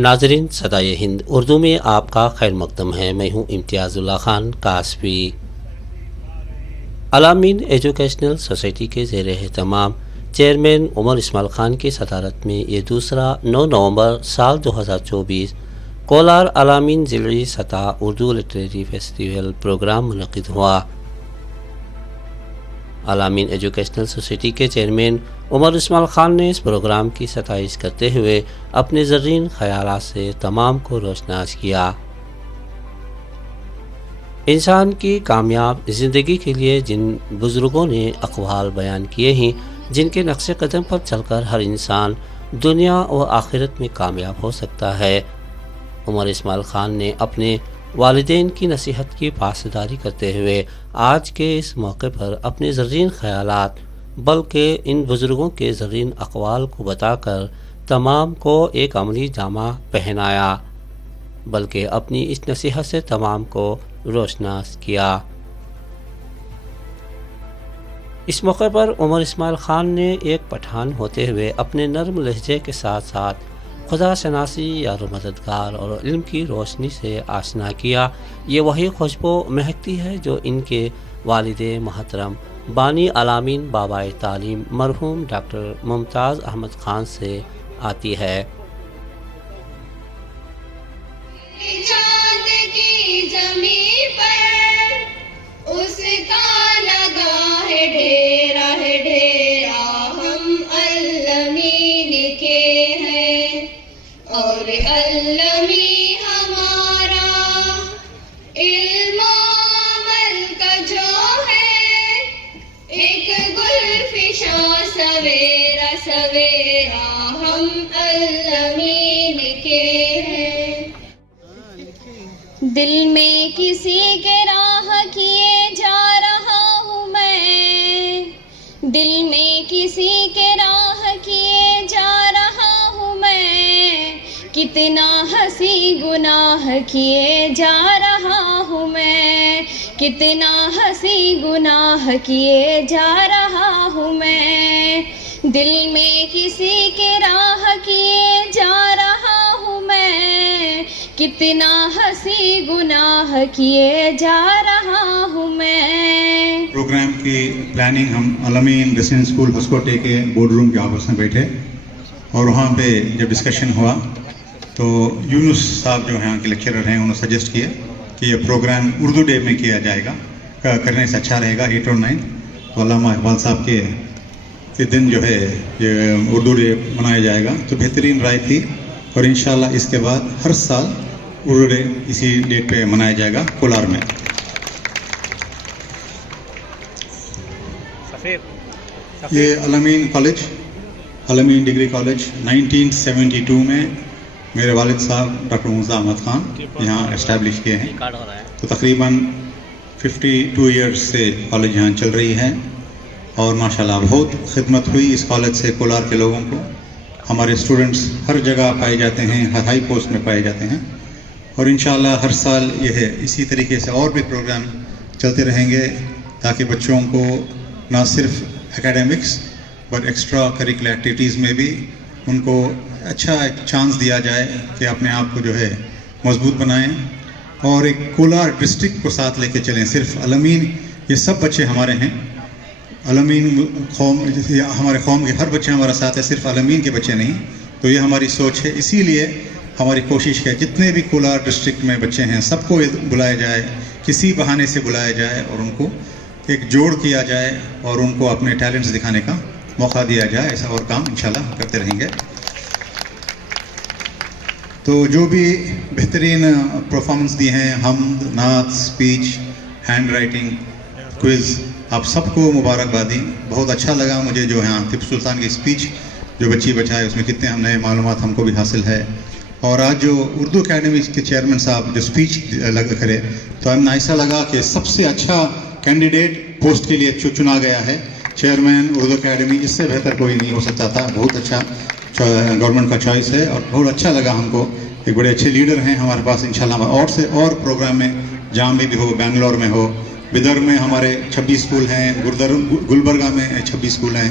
ناظرین، صدائے ہند اردو میں آپ کا خیر مقدم ہے۔ میں ہوں امتیاز اللہ خان کاسبی۔ علامین ایجوکیشنل سوسائٹی کے زیر اہتمام چیئرمین عمر اسماعیل خان کی صدارت میں یہ دوسرا 9 نومبر سال 2024 کولار علامین ضلعی سطح اردو لٹریری فیسٹیول پروگرام منعقد ہوا۔ علامین ایجوکیشنل سوسائٹی کے چیئرمین عمر اسماعیل خان نے اس پروگرام کی ستائش کرتے ہوئے اپنے زرین خیالات سے تمام کو روشناس کیا۔ انسان کی کامیاب زندگی کے لیے جن بزرگوں نے اقوال بیان کیے ہیں، جن کے نقش قدم پر چل کر ہر انسان دنیا و آخرت میں کامیاب ہو سکتا ہے، عمر اسماعیل خان نے اپنے والدین کی نصیحت کی پاسداری کرتے ہوئے آج کے اس موقع پر اپنے زرین خیالات بلکہ ان بزرگوں کے زرین اقوال کو بتا کر تمام کو ایک عملی جامہ پہنایا، بلکہ اپنی اس نصیحت سے تمام کو روشناس کیا۔ اس موقع پر عمر اسماعیل خان نے ایک پٹھان ہوتے ہوئے اپنے نرم لہجے کے ساتھ ساتھ خدا شناسی یار و مددگار اور علم کی روشنی سے آشنا کیا۔ یہ وہی خوشبو مہکتی ہے جو ان کے والد محترم بانی علامین بابائے تعلیم مرحوم ڈاکٹر ممتاز احمد خان سے آتی ہے۔ چاند کی زمین پر اس کا لگا ہے ڈھیرا ہم علمین کے ہیں، اور علمی ہمارا علم عمل کا جو ہے، ایک گل فشاں سویرا ہم علمین کے ہیں۔ دل میں کسی کے راہ کیے جا رہا ہوں میں، دل میں کسی کے راہ کیے جا رہا ہوں میں، کتنا ہنسی گناہ کیے جا رہا ہوں میں، کتنا ہنسی گناہ کیے جا رہا ہوں میں، دل میں کسی کے راہ کیے جا رہا ہوں میں، کتنا ہنسی گناہ کیے جا رہا ہوں میں۔ پروگرام کی پلاننگ ہم علامین ریسیڈنٹ اسکول ہسکوٹے کے بورڈ روم کے آفس میں بیٹھے اور وہاں پہ جب ڈسکشن ہوا تو یونس صاحب جو یہاں کے لیکچرر ہیں انہوں نے سجیسٹ کیا کہ یہ پروگرام اردو ڈے میں کیا جائے گا، کرنے سے اچھا رہے گا 8 اور 9، تو علامہ اقبال صاحب کے دن جو ہے یہ اردو ڈے منایا جائے گا، تو بہترین رائے تھی، اور انشاءاللہ اس کے بعد ہر سال اردو ڈے اسی ڈیٹ پہ منایا جائے گا کولار میں۔ یہ علامین کالج، علامین ڈگری کالج 1972 میں میرے والد صاحب ڈاکٹر ممتاز احمد خان یہاں اسٹیبلش کیے ہیں، تو تقریباً 52 ایئرس سے کالج یہاں چل رہی ہے، اور ماشاءاللہ بہت خدمت ہوئی اس کالج سے کولار کے لوگوں کو۔ ہمارے اسٹوڈنٹس ہر جگہ پائے جاتے ہیں، ہر ہائی پوسٹ میں پائے جاتے ہیں، اور انشاءاللہ ہر سال یہ ہے اسی طریقے سے اور بھی پروگرام چلتے رہیں گے تاکہ بچوں کو نہ صرف academics but extra curricular activities میں بھی ان کو اچھا ایک چانس دیا جائے کہ اپنے آپ کو جو ہے مضبوط بنائیں، اور ایک کولار ڈسٹرکٹ کو ساتھ لے کے چلیں۔ صرف علامین یہ سب بچے ہمارے ہیں، علامین قوم، ہمارے قوم کے ہر بچے ہمارا ساتھ ہے، صرف علامین کے بچے نہیں، تو یہ ہماری سوچ ہے۔ اسی لیے ہماری کوشش ہے جتنے بھی کولار ڈسٹرکٹ میں بچے ہیں سب کو بلایا جائے، کسی بہانے سے بلایا جائے، اور ان کو ایک جوڑ کیا جائے اور ان کو اپنے ٹیلنٹس دکھانے کا موقع دیا جائے۔ ایسا اور کام انشاءاللہ کرتے رہیں گے۔ تو جو بھی بہترین پرفارمنس دی ہیں، حمد، نعت، اسپیچ، ہینڈ رائٹنگ، کوئز، آپ سب کو مبارکبادی۔ بہت اچھا لگا مجھے جو یہاں ٹیپو سلطان کی اسپیچ جو بچی بچائے، اس میں کتنے ہم نئے معلومات ہم کو بھی حاصل ہے، اور آج جو اردو اکیڈمی کے چیئرمین صاحب جو اسپیچ کرے تو ہمیں ایسا لگا کہ سب سے اچھا کینڈیڈیٹ پوسٹ کے لیے چنا گیا ہے چیئرمین اردو اکیڈمی، اس سے بہتر کوئی نہیں ہو سکتا تھا۔ بہت اچھا گورنمنٹ کا چوائس ہے، اور بہت اچھا لگا ہم کو، ایک بڑے اچھے لیڈر ہیں ہمارے پاس انشاءاللہ۔ اور سے اور پروگرام میں جام میں بھی ہو، بنگلور میں ہو، بدر میں ہمارے 26 اسکول ہیں، گلبرگہ میں 26 اسکول ہیں،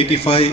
85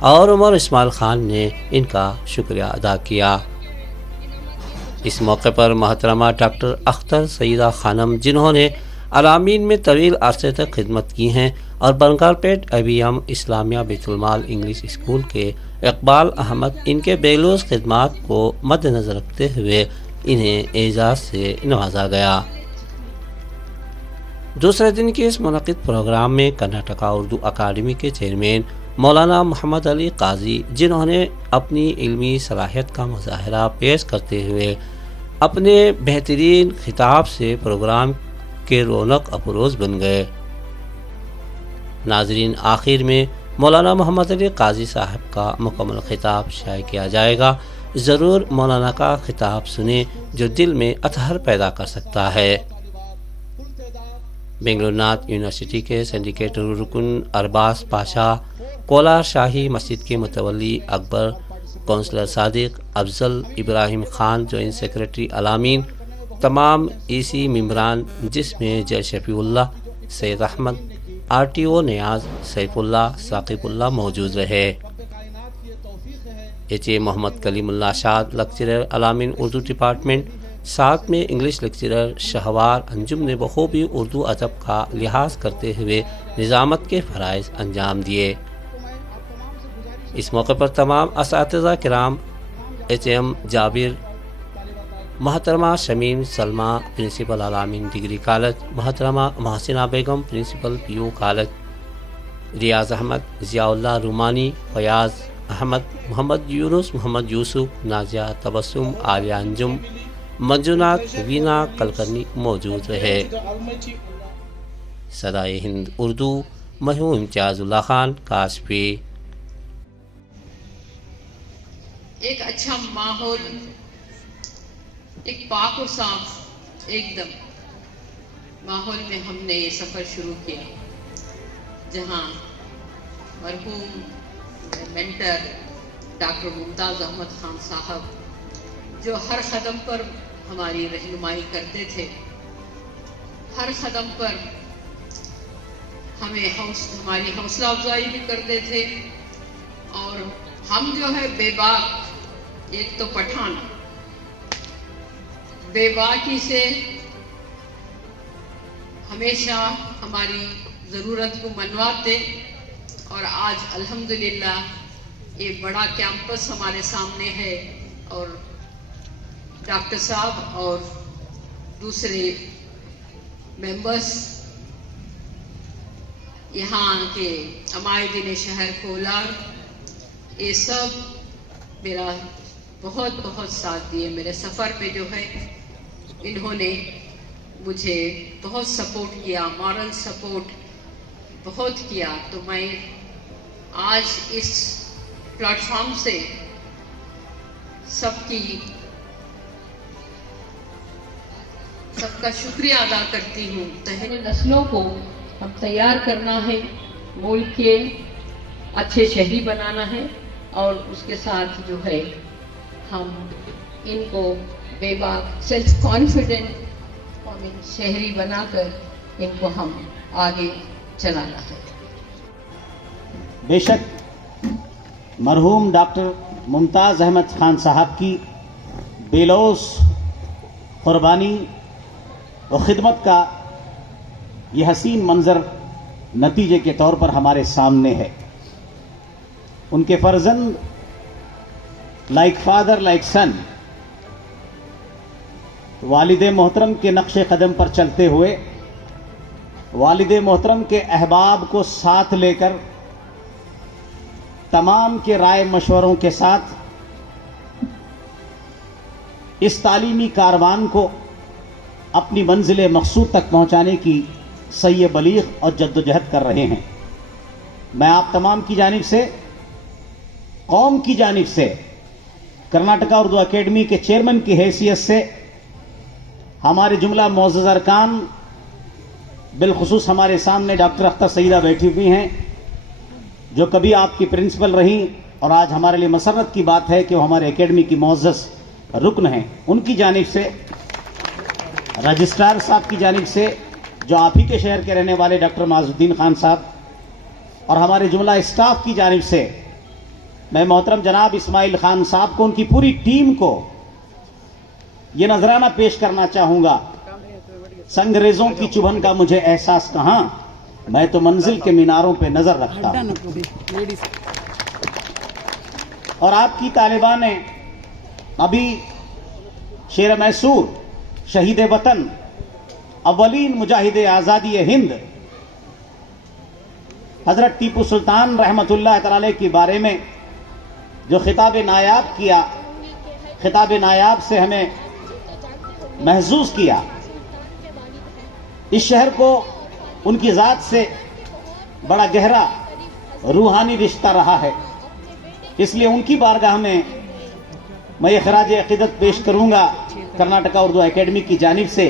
اور عمر اسماعیل خان نے ان کا شکریہ ادا کیا۔ اس موقع پر محترمہ ڈاکٹر اختر سیدہ خانم، جنہوں نے علامین میں طویل عرصے تک خدمت کی ہیں اور بنگال پیٹ IBM اسلامیہ بیت المال انگلش اسکول کے اقبال احمد، ان کے بیلوز خدمات کو مد نظر رکھتے ہوئے انہیں اعزاز سے نوازا گیا۔ دوسرے دن کے اس منعقد پروگرام میں کرناٹکا اردو اکیڈمی کے چیئرمین مولانا محمد علی قاضی، جنہوں نے اپنی علمی صلاحیت کا مظاہرہ پیش کرتے ہوئے اپنے بہترین خطاب سے پروگرام کے رونق افروز بن گئے۔ ناظرین، آخر میں مولانا محمد علی قاضی صاحب کا مکمل خطاب شائع کیا جائے گا۔ ضرور مولانا کا خطاب سنیں جو دل میں اطہر پیدا کر سکتا ہے۔ بنگلور ناتھ یونیورسٹی کے سنڈیکیٹ رکن ارباز پاشا، کولار شاہی مسجد کے متولی اکبر، کونسلر صادق افضل، ابراہیم خان جوائنٹ سیکرٹری علامین، تمام EC ممبران جس میں جے شفیع اللہ، سید احمد، RTO نیاز، سیف اللہ، ثاقب اللہ موجود رہے۔ HA محمد کلیم اللہ شاد، لیکچرر علامین اردو ڈپارٹمنٹ، ساتھ میں انگلش لیکچرر شہوار انجم نے بخوبی اردو ادب کا لحاظ کرتے ہوئے نظامت کے فرائض انجام دیے۔ اس موقع پر تمام اساتذہ کرام، HM جابر، محترمہ شمیم سلمہ پرنسپل علامین ڈگری کالج، محترمہ محسنہ بیگم principal PU college, Riyaz Ahmad, Zia اللہ رومانی، فیاض احمد، محمد یونس، محمد یوسف، نازیہ تبسم، عالیہ انجم، منجونات، وینا کلکرنی موجود رہے۔ صدائے ہند اردو، میں ہوں امتیاز اللہ خان کاشفی۔ ایک اچھا ماحول، ایک پاک و صاف ایک دم ماحول میں ہم نے یہ سفر شروع کیا، جہاں مرحوم مینٹر ڈاکٹر ممتاز احمد خان صاحب جو ہر قدم پر ہماری رہنمائی کرتے تھے، ہر قدم پر ہماری حوصلہ افزائی بھی کرتے تھے، اور ہم جو ہے بے باک، ایک تو پٹھان، بے باکی سے ہمیشہ ہماری ضرورت کو منواتے، اور آج الحمدللہ یہ بڑا کیمپس ہمارے سامنے ہے، اور ڈاکٹر صاحب اور دوسرے ممبرس یہاں کے عمائدین شہر کولار، یہ سب میرا بہت بہت ساتھ دیے میرے سفر میں، جو ہے انہوں نے مجھے بہت سپورٹ کیا، مورل سپورٹ بہت کیا۔ تو میں آج اس پلیٹ فارم سے سب کا شکریہ ادا کرتی ہوں۔ نسلوں کو ہم تیار کرنا ہے، ملک کے اچھے شہری بنانا ہے، اور اس کے ساتھ جو ہے ہم ان کو بے باک، سیلف کانفیڈنٹ شہری بنا کر ان کو ہم آگے چلانا ہے۔ بے شک مرحوم ڈاکٹر ممتاز احمد خان صاحب کی بےلوث قربانی و خدمت کا یہ حسین منظر نتیجے کے طور پر ہمارے سامنے ہے۔ ان کے فرزند لائک فادر لائک سن، والد محترم کے نقش قدم پر چلتے ہوئے، والد محترم کے احباب کو ساتھ لے کر، تمام کے رائے مشوروں کے ساتھ اس تعلیمی کاروان کو اپنی منزل مقصود تک پہنچانے کی سعی بلیغ اور جدوجہد کر رہے ہیں۔ میں آپ تمام کی جانب سے، قوم کی جانب سے، کرناٹکا اردو اکیڈمی کے چیئرمین کی حیثیت سے، ہمارے جملہ معزز ارکان، بالخصوص ہمارے سامنے ڈاکٹر اختر سیدہ بیٹھی ہوئی ہیں جو کبھی آپ کی پرنسپل رہیں، اور آج ہمارے لیے مسرت کی بات ہے کہ وہ ہمارے اکیڈمی کی معزز رکن ہیں، ان کی جانب سے، رجسٹرار صاحب کی جانب سے جو آپ ہی کے شہر کے رہنے والے ڈاکٹر معاذ الدین خان صاحب، اور ہمارے جملہ اسٹاف کی جانب سے میں محترم جناب اسماعیل خان صاحب کو ان کی پوری ٹیم کو یہ نذرانہ پیش کرنا چاہوں گا. سنگریزوں کی چبھن کا مجھے احساس کہاں, میں تو منزل کے میناروں پہ نظر رکھتا ہوں. اور آپ کی طالبان نے ابھی شیر میسور, شہید وطن, اولین مجاہد آزادی ہند حضرت ٹیپو سلطان رحمت اللہ تعالی کے بارے میں جو خطاب نایاب کیا, خطاب نایاب سے ہمیں محظوظ کیا. اس شہر کو ان کی ذات سے بڑا گہرا روحانی رشتہ رہا ہے, اس لیے ان کی بارگاہ میں یہ خراج عقیدت پیش کروں گا. کرناٹکا اردو اکیڈمی کی جانب سے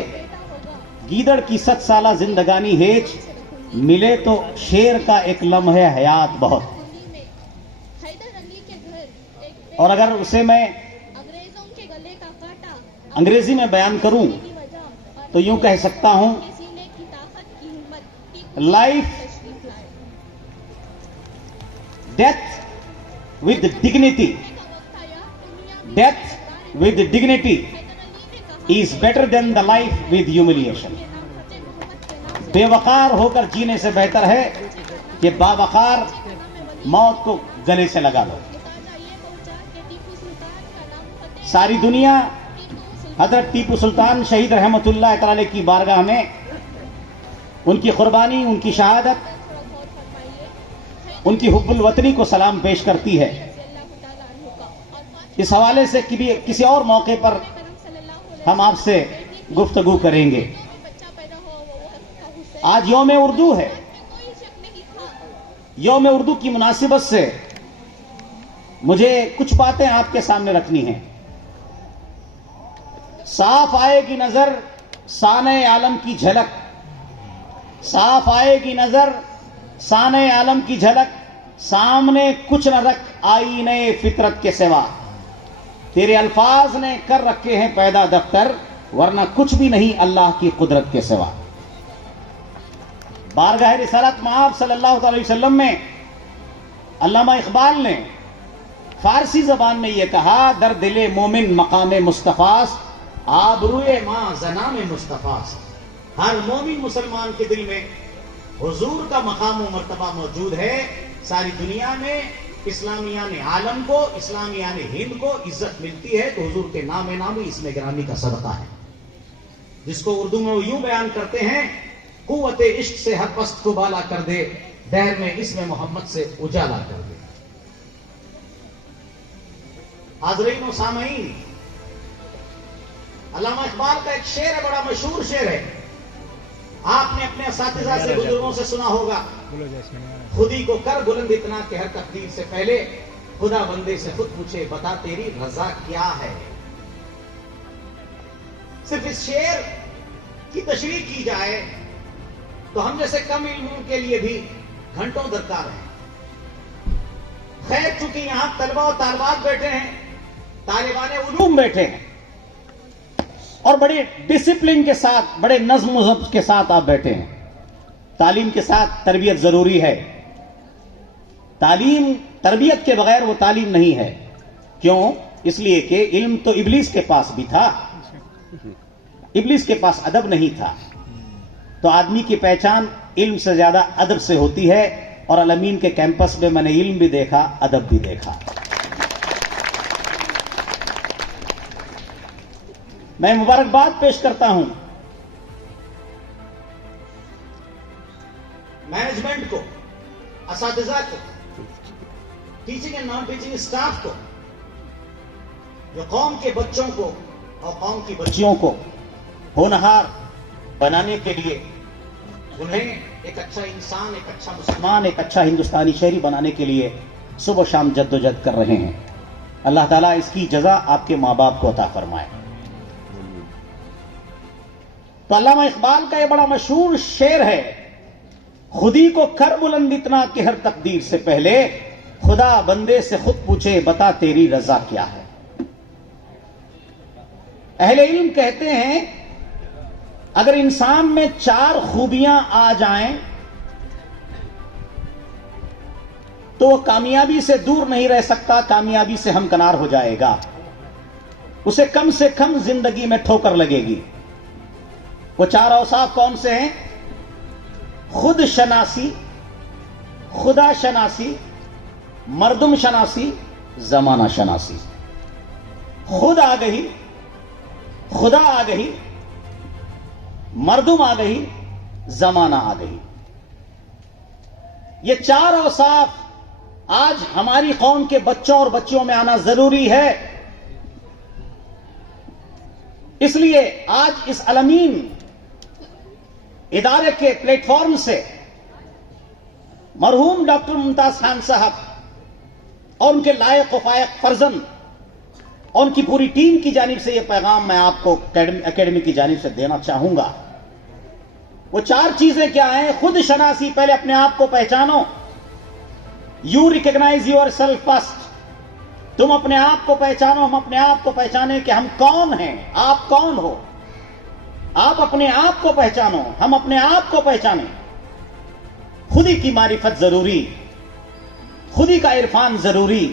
گیدڑ کی 7 سالہ زندگانی ہیچ, ملے تو شیر کا ایک لمحہ حیات بہت. اور اگر اسے میں انگریزی میں بیان کروں تو یوں کہہ سکتا ہوں, life death with dignity, death with dignity is better than the life with humiliation. بے وقار ہو کر جینے سے بہتر ہے کہ باوقار موت کو گلے سے لگا لو. ساری دنیا حضرت ٹیپو سلطان شہید رحمت اللہ تعالی کی بارگاہ میں ان کی قربانی, ان کی شہادت, ان کی حب الوطنی کو سلام پیش کرتی ہے. اس حوالے سے کسی اور موقع پر ہم آپ سے گفتگو کریں گے. آج یوم اردو ہے. یوم اردو کی مناسبت سے مجھے کچھ باتیں آپ کے سامنے رکھنی ہیں. صاف آئے گی نظر سانع عالم کی جھلک, صاف آئے گی نظر سانع عالم کی جھلک, سامنے کچھ نہ رکھ آئینے فطرت کے سوا, تیرے الفاظ نے کر رکھے ہیں پیدا دفتر, ورنہ کچھ بھی نہیں اللہ کی قدرت کے سوا. بارگاہ رسالت مآب صلی اللہ علیہ وسلم میں علامہ اقبال نے فارسی زبان میں یہ کہا, در دل مومن مقام مصطفیٰ آبروئے ماں زنام مصطفیٰ. ہر مومن مسلمان کے دل میں حضور کا مقام و مرتبہ موجود ہے. ساری دنیا میں اسلامیان عالم کو, اسلامیان ہند کو عزت ملتی ہے تو حضور کے نام نامی اس میں گرامی کا صدقہ ہے, جس کو اردو میں وہ یوں بیان کرتے ہیں, قوت عشق سے ہر پست کو بالا کر دے, دہر میں اس میں محمد سے اجالا کر دے. حاضرین و سامعین, علامہ اقبال کا ایک شعر ہے, بڑا مشہور شعر ہے, آپ نے اپنے اساتذہ سے, بزرگوں سے سنا ہوگا, خودی کو کر بلند اتنا کہ ہر تقدیر سے پہلے خدا بندے سے خود پوچھے بتا تیری رضا کیا ہے. صرف اس شعر کی تشریح کی جائے تو ہم جیسے کم علموں کے لیے بھی گھنٹوں درکار ہیں. خیر چونکہ یہاں طلبہ و طالبات بیٹھے ہیں, طالبان علوم بیٹھے ہیں, اور بڑے ڈسپلن کے ساتھ, بڑے نظم و ضبط کے ساتھ آپ بیٹھے ہیں. تعلیم کے ساتھ تربیت ضروری ہے. تعلیم, تربیت کے بغیر وہ تعلیم نہیں ہے. کیوں؟ اس لیے کہ علم تو ابلیس کے پاس بھی تھا, ابلیس کے پاس ادب نہیں تھا. تو آدمی کی پہچان علم سے زیادہ ادب سے ہوتی ہے, اور الامین کے کیمپس میں میں نے علم بھی دیکھا, ادب بھی دیکھا. میں مبارکباد پیش کرتا ہوں مینجمنٹ کو, اساتذہ کو, teaching and non teaching staff کو, جو قوم کے بچوں کو اور قوم کی بچیوں کو ہونہار بنانے کے لیے, انہیں ایک اچھا انسان, ایک اچھا مسلمان, ایک اچھا ہندوستانی شہری بنانے کے لیے صبح و شام جد و جہد کر رہے ہیں. اللہ تعالیٰ اس کی جزا آپ کے ماں باپ کو عطا فرمائے. تو علامہ اقبال کا یہ بڑا مشہور شعر ہے, خودی کو کر بلند اتنا کہ ہر تقدیر سے پہلے خدا بندے سے خود پوچھے بتا تیری رضا کیا ہے. اہل علم کہتے ہیں اگر انسان میں 4 خوبیاں آ جائیں تو وہ کامیابی سے دور نہیں رہ سکتا, کامیابی سے ہمکنار ہو جائے گا. اسے کم سے کم زندگی میں ٹھوکر لگے گی. وہ 4 اوصاف کون سے ہیں؟ خود شناسی, خدا شناسی, مردم شناسی, زمانہ شناسی. خود آگہی, خدا آگہی, مردم آگہی, زمانہ آگہی. یہ 4 اوصاف آج ہماری قوم کے بچوں اور بچیوں میں آنا ضروری ہے. اس لیے آج اس علمین ادارے کے پلیٹ فارم سے مرحوم ڈاکٹر ممتاز خان صاحب اور ان کے لائق و فائق فرزند اور ان کی پوری ٹیم کی جانب سے یہ پیغام میں آپ کو اکیڈمی کی جانب سے دینا چاہوں گا. وہ 4 چیزیں کیا ہیں؟ خود شناسی, پہلے اپنے آپ کو پہچانو. You recognize yourself first, تم اپنے آپ کو پہچانو, ہم اپنے آپ کو پہچانے کہ ہم کون ہیں, آپ کون ہو. آپ اپنے آپ کو پہچانو, ہم اپنے آپ کو پہچانیں. خودی کی معرفت ضروری, خودی کا عرفان ضروری.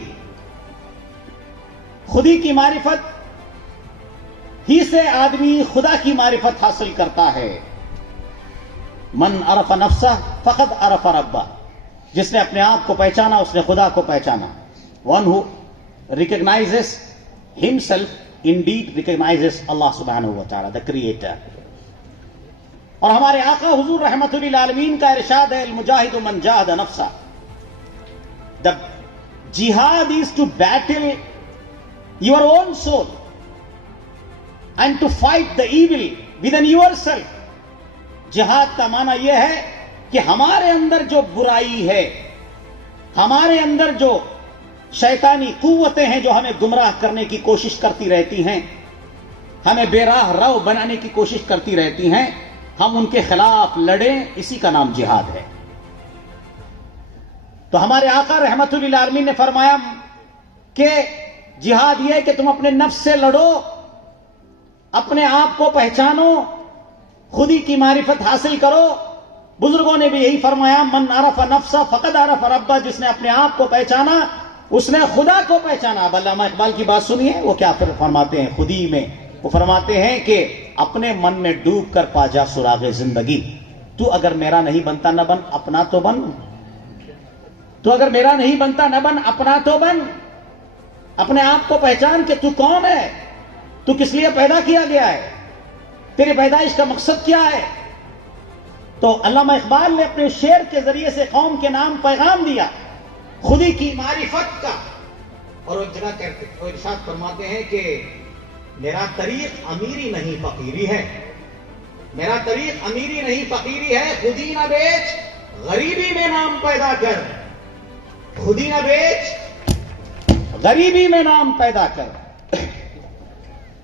خودی کی معرفت ہی سے آدمی خدا کی معرفت حاصل کرتا ہے. من عرف نفسہ فقد عرف ربہ, جس نے اپنے آپ کو پہچانا اس نے خدا کو پہچانا. ون ہو ریکگنائزز himself indeed recognizes اللہ سبحانہ و تعالی, the creator. اور ہمارے آقا حضور رحمت للعالمین کا ارشاد ہے, المجاہد من جاہد نفسہ. The jihad is to battle your own soul and to fight the evil within yourself. جہاد کا معنی یہ ہے کہ ہمارے اندر جو برائی ہے, ہمارے اندر جو شیطانی قوتیں ہیں جو ہمیں گمراہ کرنے کی کوشش کرتی رہتی ہیں, ہمیں بے راہ رو بنانے کی کوشش کرتی رہتی ہیں, ہم ان کے خلاف لڑیں, اسی کا نام جہاد ہے. تو ہمارے آقا رحمت للعالمین نے فرمایا کہ جہاد یہ ہے کہ تم اپنے نفس سے لڑو, اپنے آپ کو پہچانو, خودی کی معرفت حاصل کرو. بزرگوں نے بھی یہی فرمایا, من عرف نفسہ فقد عرف ربہ, جس نے اپنے آپ کو پہچانا اس نے خدا کو پہچانا. اب علامہ اقبال کی بات سنیے, وہ کیا فرماتے ہیں خودی میں؟ وہ فرماتے ہیں کہ اپنے من میں ڈوب کر پا جا سراغ زندگی. تو اگر میرا نہیں بنتا نہ بن, اپنا تو بن. تو اگر میرا نہیں بنتا نہ بن, اپنا تو بن. اپنے آپ کو پہچان کہ تو کون ہے, تو کس لیے پیدا کیا گیا ہے, تیری پیدائش کا مقصد کیا ہے. تو علامہ اقبال نے اپنے شعر کے ذریعے سے قوم کے نام پیغام دیا خودی کی معرفت کا. اور ایک جگہ وہ ارشاد فرماتے ہیں کہ میرا طریق امیری نہیں فقیری ہے, میرا طریق امیری نہیں فقیری ہے. خودی نہ بیچ غریبی میں نام پیدا کر, خودی نہ بیچ غریبی میں نام پیدا کر.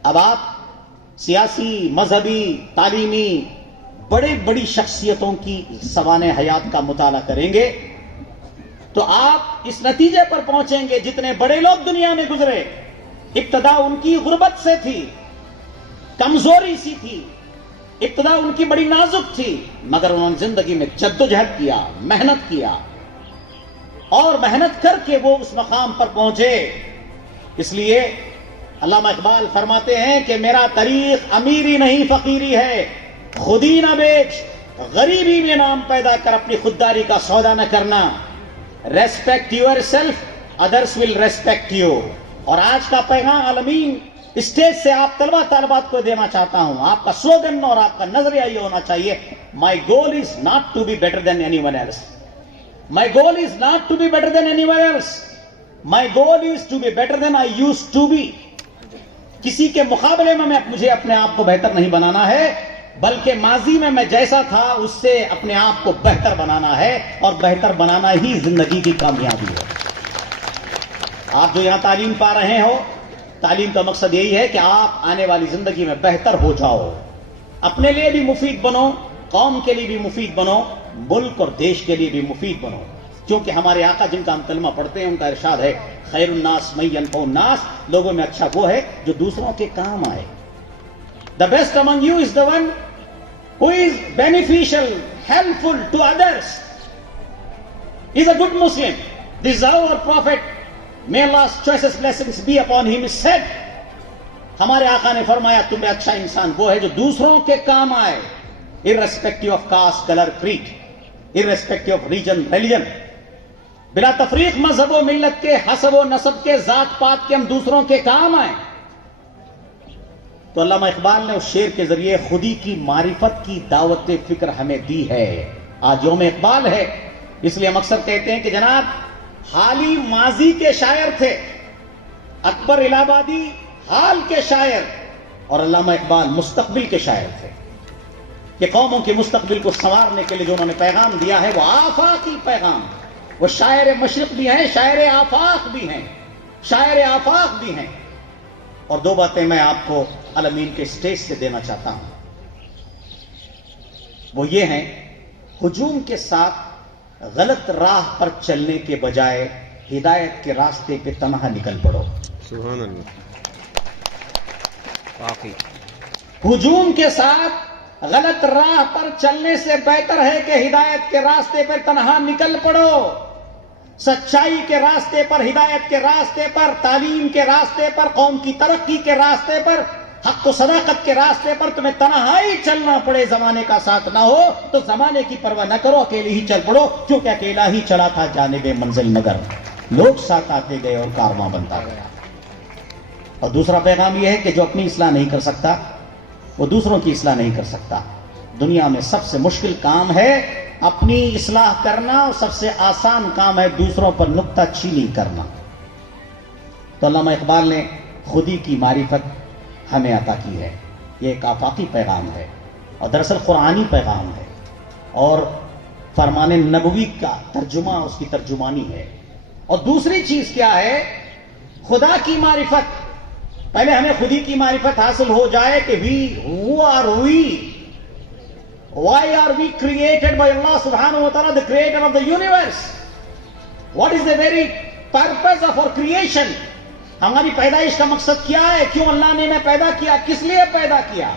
اب آپ سیاسی, مذہبی, تعلیمی بڑی شخصیتوں کی سوانح حیات کا مطالعہ کریں گے تو آپ اس نتیجے پر پہنچیں گے, جتنے بڑے لوگ دنیا میں گزرے ابتدا ان کی غربت سے تھی, کمزوری سی تھی, ابتدا ان کی بڑی نازک تھی, مگر انہوں نے زندگی میں جدوجہد کیا, محنت کیا, اور محنت کر کے وہ اس مقام پر پہنچے. اس لیے علامہ اقبال فرماتے ہیں کہ میرا طریق امیری نہیں فقیری ہے, خودی نہ بیچ غریبی میں نام پیدا کر, اپنی خودداری کا سودا نہ کرنا. Respect your self, others will respect you. اور آج کا پیغام عالمین اسٹیج سے آپ طلبہ طالبات کو دینا چاہتا ہوں. آپ کا سلوگن اور آپ کا نظریہ یہ ہونا چاہیے, my goal is not to be better than anyone else. My goal is not to be better than anyone else. My goal is to be better than I used to be. کسی کے مقابلے میں مجھے اپنے آپ کو بہتر نہیں بنانا ہے, بلکہ ماضی میں جیسا تھا اس سے اپنے آپ کو بہتر بنانا ہے, اور بہتر بنانا ہی زندگی کی کامیابی ہے. آپ جو یہاں تعلیم پا رہے ہو, تعلیم کا مقصد یہی ہے کہ آپ آنے والی زندگی میں بہتر ہو جاؤ, اپنے لیے بھی مفید بنو, قوم کے لیے بھی مفید بنو, ملک اور دیش کے لیے بھی مفید بنو. کیونکہ ہمارے آقا جن کا ہم کلمہ پڑھتے ہیں ان کا ارشاد ہے, خیر الناس من ینفع الناس, لوگوں میں اچھا وہ ہے جو دوسروں کے کام آئے. The best among you is the one who is beneficial, helpful to others. Is a good Muslim. This is how our Prophet, may Allah's choicest blessings be upon him, said, ہمارے آقا نے فرمایا تم میں اچھا انسان وہ ہے جو دوسروں کے کام آئے, irrespective of caste, color, creed, irrespective of region, religion, بلا تفریق مذہب و ملت کے, حسب و نسب کے, ذات پات کے, ہم دوسروں کے کام آئیں. تو علامہ اقبال نے اس شعر کے ذریعے خودی کی معرفت کی دعوت فکر ہمیں دی ہے. آج یوم اقبال ہے, اس لیے ہم اکثر کہتے ہیں کہ جناب حالی ماضی کے شاعر تھے, اکبر الہ آبادی حال کے شاعر, اور علامہ اقبال مستقبل کے شاعر تھے. کہ قوموں کے مستقبل کو سنوارنے کے لیے جو انہوں نے پیغام دیا ہے وہ آفاقی پیغام. وہ شاعر مشرق بھی ہیں, شاعر آفاق بھی ہیں, شاعر آفاق بھی ہیں. اور دو باتیں میں آپ کو الامین کے سٹیج سے دینا چاہتا ہوں. وہ یہ ہیں, ہجوم کے ساتھ غلط راہ پر چلنے کے بجائے ہدایت کے راستے پہ تنہا نکل پڑو. سبحان اللہ. واقعی ہجوم کے ساتھ غلط راہ پر چلنے سے بہتر ہے کہ ہدایت کے راستے پر تنہا نکل پڑو. سچائی کے راستے پر, ہدایت کے راستے پر, تعلیم کے راستے پر, قوم کی ترقی کے راستے پر, حق و صداقت کے راستے پر تمہیں تنہائی چلنا پڑے, زمانے کا ساتھ نہ ہو تو زمانے کی پرواہ نہ کرو, اکیلے ہی چل پڑو, کیونکہ اکیلا ہی چلا تھا جانب منزل, مگر لوگ ساتھ آتے گئے اور کارواں بنتا گیا. اور دوسرا پیغام یہ ہے کہ جو اپنی اصلاح نہیں کر سکتا وہ دوسروں کی اصلاح نہیں کر سکتا. دنیا میں سب سے مشکل کام ہے اپنی اصلاح کرنا, اور سب سے آسان کام ہے دوسروں پر نکتہ چینی کرنا. تو علامہ اقبال نے خودی کی معرفت ہمیں عطا کی ہے. یہ ایک آفاقی پیغام ہے اور دراصل قرآنی پیغام ہے, اور فرمان نبوی کا ترجمہ, اس کی ترجمانی ہے. اور دوسری چیز کیا ہے, خدا کی معرفت. پہلے ہمیں خودی کی معرفت حاصل ہو جائے کہ who are we? Why are we created by Allah subhanahu wa ta'ala, the creator of the universe? What is the very purpose of our creation? ہماری پیدائش کا مقصد کیا ہے؟ کیوں اللہ نے ہمیں پیدا کیا, کس لیے پیدا کیا؟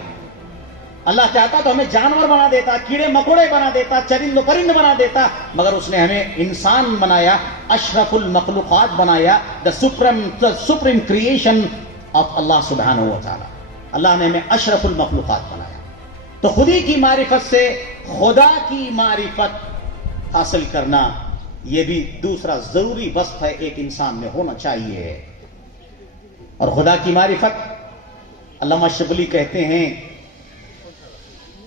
اللہ چاہتا تو ہمیں جانور بنا دیتا, کیڑے مکوڑے بنا دیتا, چرند و پرند بنا دیتا, مگر اس نے ہمیں انسان بنایا, اشرف المخلوقات بنایا, the supreme creation of اللہ سبحانہ و تعالی. اللہ نے ہمیں اشرف المخلوقات بنایا. تو خودی کی معرفت سے خدا کی معرفت حاصل کرنا, یہ بھی دوسرا ضروری وصف ہے ایک انسان میں ہونا چاہیے. اور خدا کی معرفت, علامہ شبلی کہتے ہیں,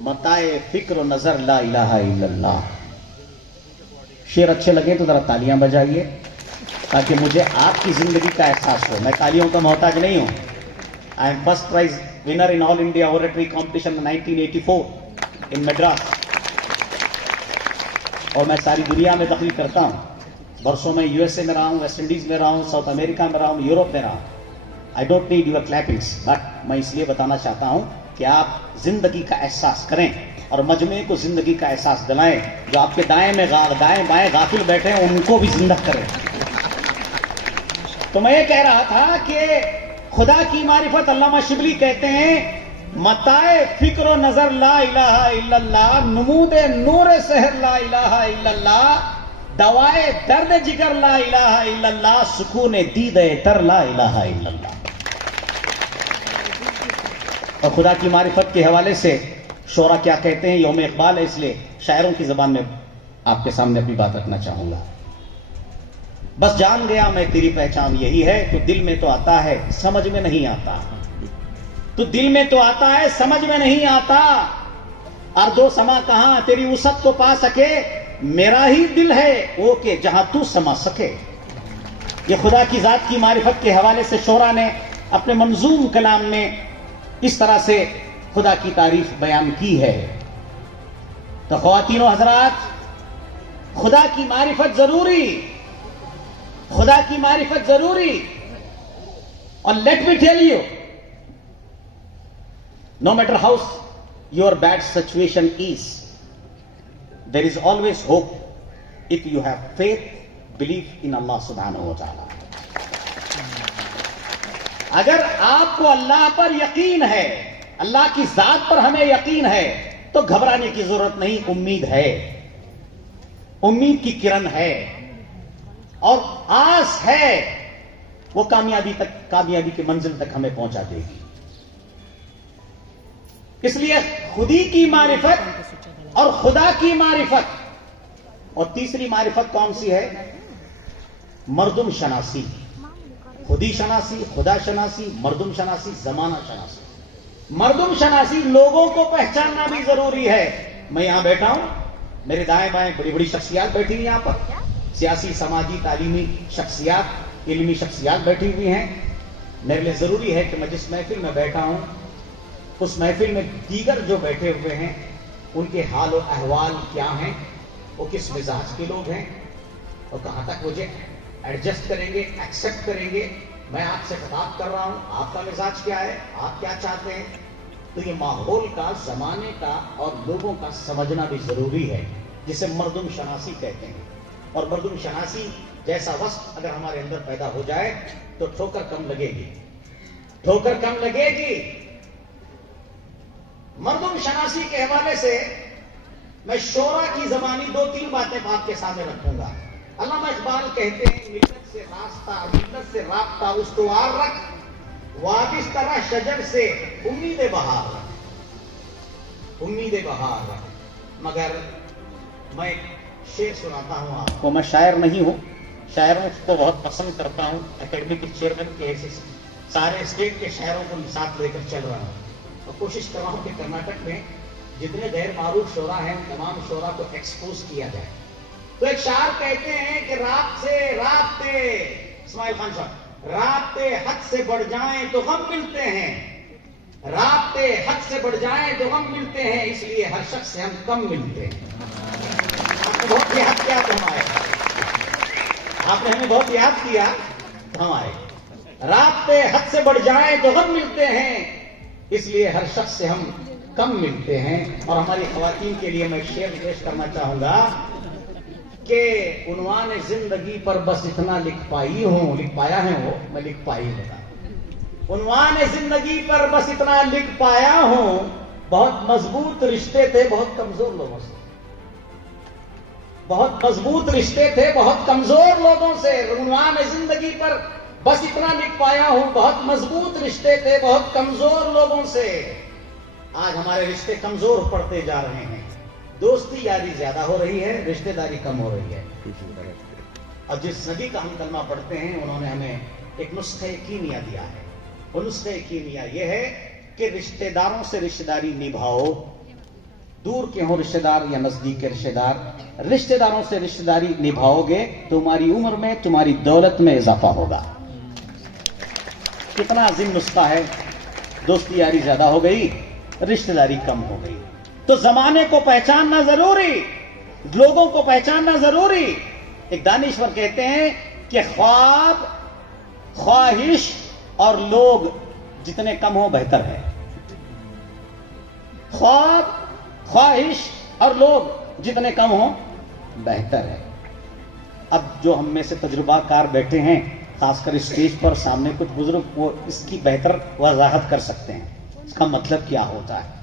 متائے فکر و نظر لا الہ الا اللہ. شعر اچھے لگے تو ذرا تالیاں بجائیے تاکہ مجھے آپ کی زندگی کا احساس ہو. میں تالیوں کا محتاج نہیں ہوں. I am first prize winner in All India Oratory Competition in 1984 in Madras. اور میں ساری دنیا میں تقریر کرتا ہوں. برسوں میں یو ایس اے میں رہا ہوں, ویسٹ انڈیز میں رہا ہوں, ساؤتھ امریکہ میں رہا ہوں, یورپ میں رہا ہوں. I don't need your clappings, but میں اس لیے بتانا چاہتا ہوں کہ آپ زندگی کا احساس کریں اور مجموعے کو زندگی کا احساس دلائیں. جو آپ کے دائیں بائیں غافل بیٹھے ہیں ان کو بھی زندہ کریں. تو میں یہ کہہ رہا تھا کہ خدا کی معرفت, علامہ شبلی کہتے ہیں, متائے فکر و نظر لا الہ الا اللہ, نمود نور سحر لا الہ الا اللہ, دوائے درد جگر لا الہ الا اللہ, سکون دید تر لا الہ الا اللہ. اور خدا کی معرفت کے حوالے سے شعرا کیا کہتے ہیں. یوم اقبال ہے اس لیے شاعروں کی زبان میں آپ کے سامنے اپنی بات رکھنا چاہوں گا. بس جان گیا میں تیری پہچان یہی ہے, تو دل میں تو آتا ہے سمجھ میں نہیں آتا. تو دل میں تو آتا ہے سمجھ میں نہیں آتا. اور دو سما کہاں تیری وسعت کو پا سکے, میرا ہی دل ہے وہ کہ جہاں تو سما سکے. یہ خدا کی ذات کی معرفت کے حوالے سے شعرا نے اپنے منظوم کلام میں اس طرح سے خدا کی تعریف بیان کی ہے. تو خواتین و حضرات, خدا کی معرفت ضروری, خدا کی معرفت ضروری. اور let me tell you, no matter how your bad situation is, there is always hope if you have faith, belief in Allah subhanahu wa ta'ala. اگر آپ کو اللہ پر یقین ہے, اللہ کی ذات پر ہمیں یقین ہے, تو گھبرانے کی ضرورت نہیں. امید ہے, امید کی کرن ہے. اور آس ہے وہ کامیابی کی منزل تک ہمیں پہنچا دے گی. اس لیے خودی کی معرفت اور خدا کی معرفت. اور تیسری معرفت کون سی ہے؟ مردم شناسی. خودی شناسی، خدا شناسی، مردم شناسی، زمانہ شناسی. مردم شناسی، لوگوں کو پہچاننا بھی ضروری ہے. میں یہاں بیٹھا ہوں، میرے دائیں بائیں بڑی بڑی شخصیات بیٹھی ہوئی یہاں پر، سیاسی، سماجی، تعلیمی شخصیات، علمی شخصیات بیٹھی ہوئی ہیں. میرے لیے ضروری ہے کہ میں جس محفل میں بیٹھا ہوں اس محفل میں دیگر جو بیٹھے ہوئے ہیں ان کے حال و احوال کیا ہیں، وہ کس مزاج کے لوگ ہیں، اور کہاں تک مجھے ایڈجسٹ کریں گے، ایکسپٹ کریں گے. میں آپ سے خطاب کر رہا ہوں، آپ کا مزاج کیا ہے، آپ کیا چاہتے ہیں. تو یہ ماحول کا، زمانے کا اور لوگوں کا سمجھنا بھی ضروری ہے، جسے مردم شناسی کہتے ہیں. اور مردم شناسی جیسا وصف اگر ہمارے اندر پیدا ہو جائے تو ٹھوکر کم لگے گی، ٹھوکر کم لگے گی. مردم شناسی کے حوالے سے میں شعرا کی زبانی 2-3 باتیں آپ کے سامنے رکھوں گا. علامہ اقبال کہتے ہیں ملت سے راستہ، ملت سے رابطہ استوار رکھ، وابستہ شجر سے امید بہار رکھ، امید بہار رکھ. مگر میں ایک شعر سناتا ہوں آپ کو. میں شاعر نہیں ہوں، شاعروں کو بہت پسند کرتا ہوں، اکیڈمی کے چیئرمین کے حیثیت سارے اسٹیٹ کے شاعروں کو ساتھ لے کر چل رہا ہوں، اور کوشش کر رہا ہوں کہ کرناٹک میں جتنے غیر معروف شعراء ہیں ان تمام شعراء کو ایکسپوز کیا جائے. تو ایک شاعر کہتے ہیں کہ رابطے اسماعیل خان صاحب، رابطے حد سے بڑھ جائیں تو غم ملتے ہیں، رابطے حد سے بڑھ جائیں تو غم ملتے ہیں، اس لیے ہر شخص سے ہم کم ملتے ہیں. آپ نے بہت یاد کیا تو ہم آئے، آپ نے ہمیں بہت یاد کیا ہم آئے. رابطے حد سے بڑھ جائیں تو غم ملتے ہیں، اس لیے ہر شخص سے ہم کم ملتے ہیں. اور ہماری خواتین کے لیے میں شعر پیش کرنا چاہوں گا کہ عنوان زندگی پر بس اتنا لکھ پائی ہوں، لکھ پایا ہے وہ، میں لکھ پائی ہوں. عنوان زندگی پر بس اتنا لکھ پایا ہوں، بہت مضبوط رشتے تھے بہت کمزور لوگوں سے، بہت مضبوط رشتے تھے بہت کمزور لوگوں سے. عنوان زندگی پر بس اتنا لکھ پایا ہوں، بہت مضبوط رشتے تھے بہت کمزور لوگوں سے. آج ہمارے رشتے کمزور پڑتے جا رہے ہیں، دوستی یاری زیادہ ہو رہی ہے، رشتہ داری کم ہو رہی ہے. اور جس نبی کا ہم کلمہ پڑھتے ہیں انہوں نے ہمیں ایک نسخہ کیمیا دیا ہے. وہ نسخہ کیمیا یہ ہے کہ رشتہ داروں سے رشتہ داری نبھاؤ، دور کے ہوں رشتہ دار یا نزدیک کے رشتہ دار، رشتہ داروں سے رشتہ داری نبھاؤ گے تمہاری عمر میں، تمہاری دولت میں اضافہ ہوگا. کتنا عظیم نسخہ ہے. دوستی یاری زیادہ ہو گئی، رشتہ داری کم ہو گئی. تو زمانے کو پہچاننا ضروری، لوگوں کو پہچاننا ضروری. ایک دانشور کہتے ہیں کہ خواب، خواہش اور لوگ جتنے کم ہوں بہتر ہے. خواب، خواہش اور لوگ جتنے کم ہوں بہتر ہے. اب جو ہم میں سے تجربہ کار بیٹھے ہیں، خاص کر اسٹیج پر سامنے کچھ بزرگ، وہ اس کی بہتر وضاحت کر سکتے ہیں اس کا مطلب کیا ہوتا ہے.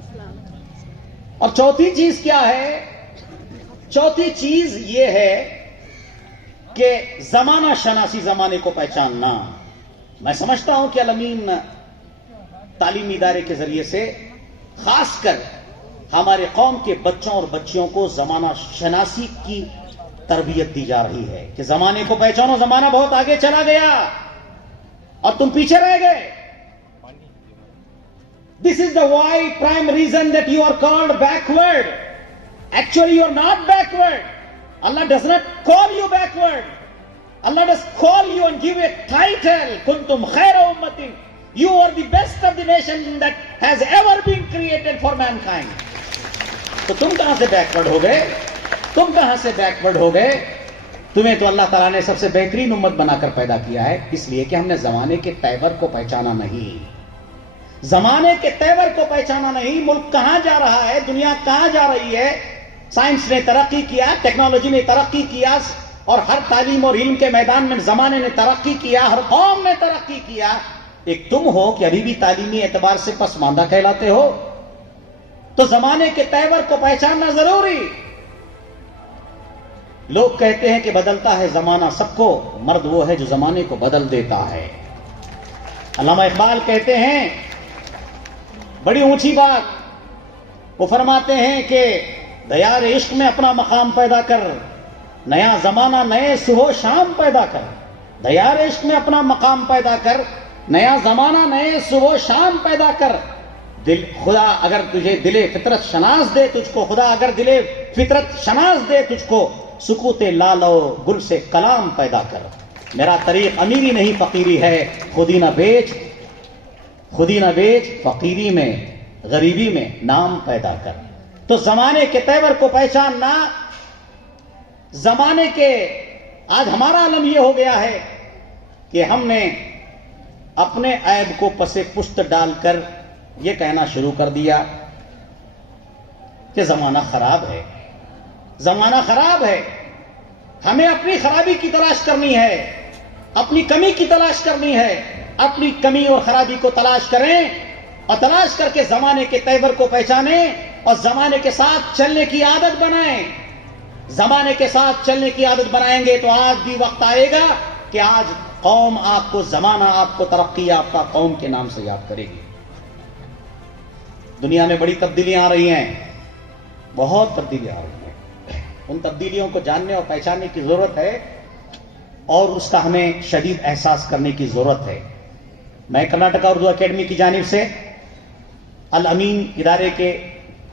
اور چوتھی چیز کیا ہے؟ چوتھی چیز یہ ہے کہ زمانہ شناسی، زمانے کو پہچاننا. میں سمجھتا ہوں کہ الامین تعلیمی ادارے کے ذریعے سے خاص کر ہمارے قوم کے بچوں اور بچیوں کو زمانہ شناسی کی تربیت دی جا رہی ہے کہ زمانے کو پہچانو. زمانہ بہت آگے چلا گیا اور تم پیچھے رہ گئے. This is the why prime reason that you are called backward. Actually you are not backward. Allah does not call you backward. Allah does call you and give you a title. Kuntum khayra ummatin. You are the best of the nation that has ever been created for mankind. تو تم کہاں سے backward ہو گئے؟ تم کہاں سے backward ہو گئے؟ تمہیں تو اللہ تعالیٰ نے سب سے بہترین امت بنا کر پیدا کیا ہے، اس لیے کہ ہم نے زمانے کے تیور کو پہچانا نہیں. زمانے کے تیور کو پہچانا نہیں. ملک کہاں جا رہا ہے، دنیا کہاں جا رہی ہے. سائنس نے ترقی کیا، ٹیکنالوجی نے ترقی کیا، اور ہر تعلیم اور علم کے میدان میں زمانے نے ترقی کیا، ہر قوم نے ترقی کیا. ایک تم ہو کہ ابھی بھی تعلیمی اعتبار سے پسماندہ کہلاتے ہو. تو زمانے کے تیور کو پہچاننا ضروری. لوگ کہتے ہیں کہ بدلتا ہے زمانہ سب کو، مرد وہ ہے جو زمانے کو بدل دیتا ہے۔ علامہ اقبال کہتے ہیں بڑی اونچی بات، وہ فرماتے ہیں کہ دیار عشق میں اپنا مقام پیدا کر، نیا زمانہ نئے صبح شام پیدا کر۔ دیار عشق میں اپنا مقام پیدا کر، نیا زمانہ نئے صبح شام پیدا کر۔ دل خدا اگر تجھے دل فطرت شناس دے تجھ کو، خدا اگر دل فطرت شناس دے تجھ کو، سکوت لال و گل سے کلام پیدا کر۔ میرا طریق امیری نہیں فقیری ہے، خودی نہ بیچ فقیری میں غریبی میں نام پیدا کر۔ تو زمانے کے تیور کو پہچاننا، زمانے کے آج ہمارا عالم یہ ہو گیا ہے کہ ہم نے اپنے عیب کو پسے پشت ڈال کر یہ کہنا شروع کر دیا کہ زمانہ خراب ہے، زمانہ خراب ہے۔ ہمیں اپنی خرابی کی تلاش کرنی ہے، اپنی کمی کی تلاش کرنی ہے، اپنی کمی اور خرابی کو تلاش کریں اور تلاش کر کے زمانے کے تیور کو پہچانیں اور زمانے کے ساتھ چلنے کی عادت بنائیں۔ زمانے کے ساتھ چلنے کی عادت بنائیں گے تو آج بھی وقت آئے گا کہ آج قوم آپ کو، زمانہ آپ کو ترقی یافتہ قوم کے نام سے یاد کرے گی۔ دنیا میں بڑی تبدیلیاں آ رہی ہیں، بہت تبدیلیاں آ رہی ہیں، ان تبدیلیوں کو جاننے اور پہچاننے کی ضرورت ہے اور اس کا ہمیں شدید احساس کرنے کی ضرورت ہے۔ میں کرناٹکا اردو اکیڈمی کی جانب سے الامین ادارے کے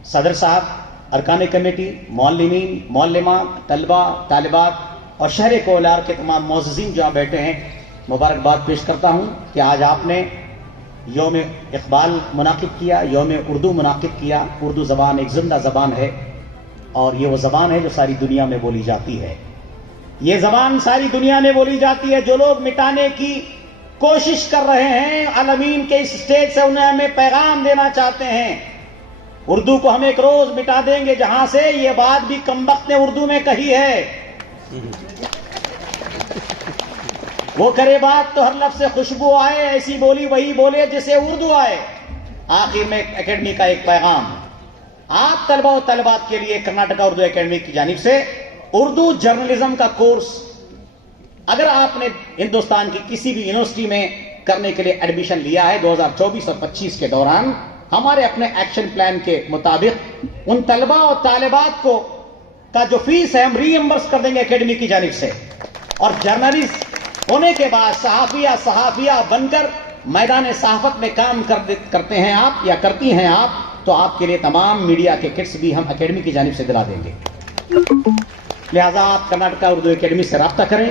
صدر صاحب، ارکان کمیٹی، معلمین، معلمات، طلباء، طالبات اور شہر کولار کے تمام معززین جو آپ بیٹھے ہیں، مبارکباد پیش کرتا ہوں کہ آج آپ نے یوم اقبال منعقد کیا، یوم اردو منعقد کیا۔ اردو زبان ایک زندہ زبان ہے اور یہ وہ زبان ہے جو ساری دنیا میں بولی جاتی ہے۔ یہ زبان ساری دنیا میں بولی جاتی ہے۔ جو لوگ مٹانے کی کوشش کر رہے ہیں عالمین کے اس اسٹیج سے، انہیں ہمیں پیغام دینا چاہتے ہیں، اردو کو ہم ایک روز مٹا دیں گے جہاں سے یہ بات بھی کمبخت نے اردو میں کہی ہے، وہ کرے بات تو ہر لفظ سے خوشبو آئے، ایسی بولی وہی بولے جسے اردو آئے۔ آخر میں اکیڈمی کا ایک پیغام آپ طلباء و طالبات کے لیے، کرناٹکا اردو اکیڈمی کی جانب سے اردو جرنلزم کا کورس اگر آپ نے ہندوستان کی کسی بھی یونیورسٹی میں کرنے کے لیے ایڈمیشن لیا ہے 2024 اور 25 کے دوران، ہمارے اپنے ایکشن پلان کے مطابق ان طلباء اور طالبات کو کا جو فیس ہے ہم ری ایمبرس کر دیں گے اکیڈمی کی جانب سے، اور جرنلسٹ ہونے کے بعد صحافیہ بن کر میدان صحافت میں کام کرتے ہیں آپ یا کرتی ہیں آپ، تو آپ کے لیے تمام میڈیا کے کٹس بھی ہم اکیڈمی کی جانب سے دلا دیں گے۔ لہذا آپ کرناٹکا اردو اکیڈمی سے رابطہ کریں۔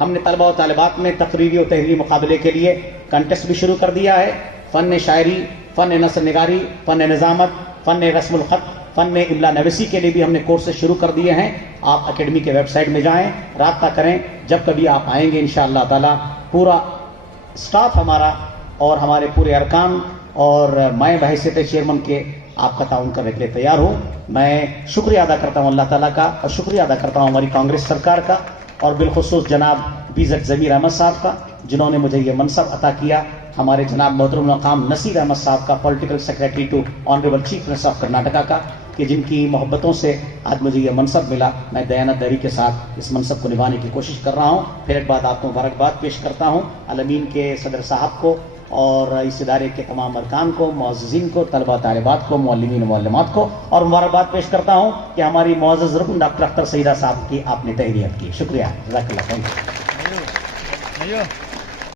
ہم نے طلباء و طالبات میں تقریری اور تحریری مقابلے کے لیے کنٹیسٹ بھی شروع کر دیا ہے۔ فن شاعری، فن نثر نگاری، فن نظامت، فن رسم الخط، فن املا نویسی کے لیے بھی ہم نے کورسز شروع کر دیے ہیں۔ آپ اکیڈمی کے ویب سائٹ میں جائیں، رابطہ کریں۔ جب کبھی آپ آئیں گے انشاءاللہ تعالی پورا اسٹاف ہمارا اور ہمارے پورے ارکان اور میں بحیثیت چیئرمین کے آپ کا تعاون کرنے کے لیے تیار ہوں۔ میں شکریہ ادا کرتا ہوں اللہ تعالیٰ کا، اور شکریہ ادا کرتا ہوں ہماری کانگریس سرکار کا، اور بالخصوص جناب بیزٹ ضمیر احمد صاحب کا جنہوں نے مجھے یہ منصب عطا کیا، ہمارے جناب محترم مقام نصیر احمد صاحب کا، political secretary to honourable chief minister of Karnataka کا، کہ جن کی محبتوں سے آج مجھے یہ منصب ملا۔ میں دیانت داری کے ساتھ اس منصب کو نبھانے کی کوشش کر رہا ہوں۔ پھر ایک بات آپ کو مبارکباد پیش کرتا ہوں، الامین کے صدر صاحب کو اور اس ادارے کے تمام ارکان کو، معززین کو، طلباء طالبات کو، معلمین و معلمات کو، اور مبارکباد پیش کرتا ہوں کہ ہماری معزز رکن ڈاکٹر اختر سیدہ صاحب کی آپ نے تحریت کی۔ شکریہ، جزاک اللہ خیر۔